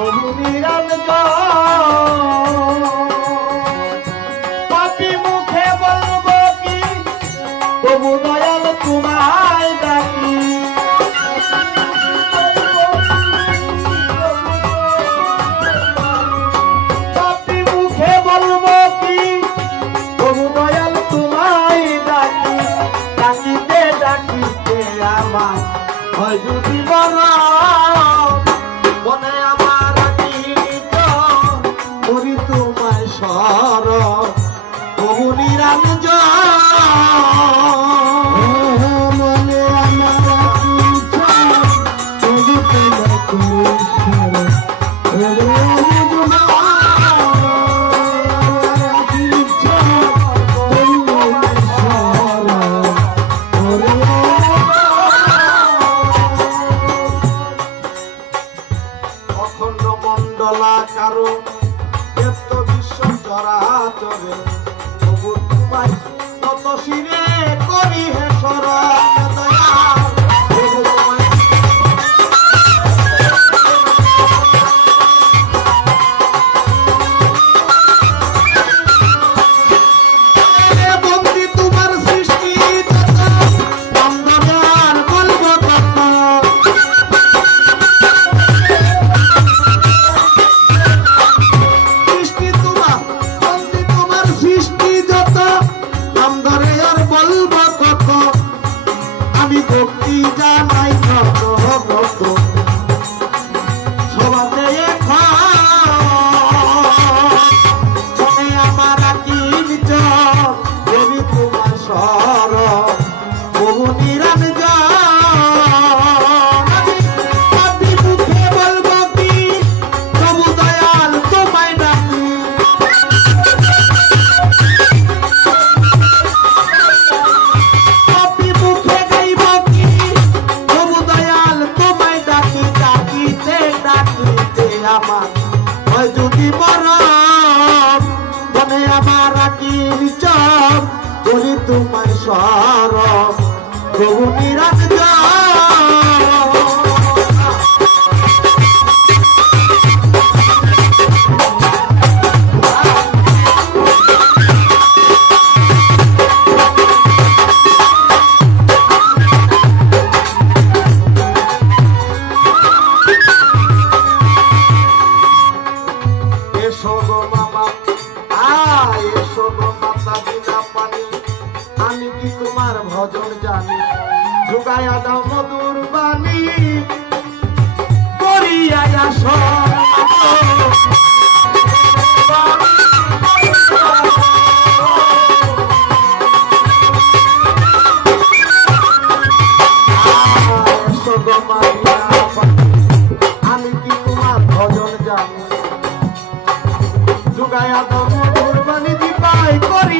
প্রভু নিরঞ্জন পাপি মুখে বলবো কি প্রভু দয়াল তোমায় ডাকি পাপি মুখে বলবো কি প্রভু দয়াল তোমায় ডাকি ডাকিতে ডাকিতে আমার হয় যদি মনে আমার করি তোমায় সর প্রভু নিরঞ্জন মনে অখণ্ড মণ্ডলাকারো এত বিশ্ব চরাচরে প্রভু তোমায় কত শিরে করি হে শরণ দয়াল প্রভু তোমায় বন্দি তোমার সৃষ্টি বন্দনার বলবো ভক্তি জানাই কত ভক্ত সবাতে মনে আমার কিঞ্চ দেবী তোমার সর প্রভু নিরঞ্জন আমি মুখে বলবো কি প্রভু দয়াল তোমায় ডাকি আমার হয় যদি মরম মনে আমার কিঞ্চব বলি তোমায় সরব প্রভু নিরঞ্জন আমি কি তোমার ভজন জানি ঢুকায়া দাও মধুর বাণী করিয়া আমি কি তোমার ভজন জানি ঢুকায়া দাও মধুর বাণী দিবাই করি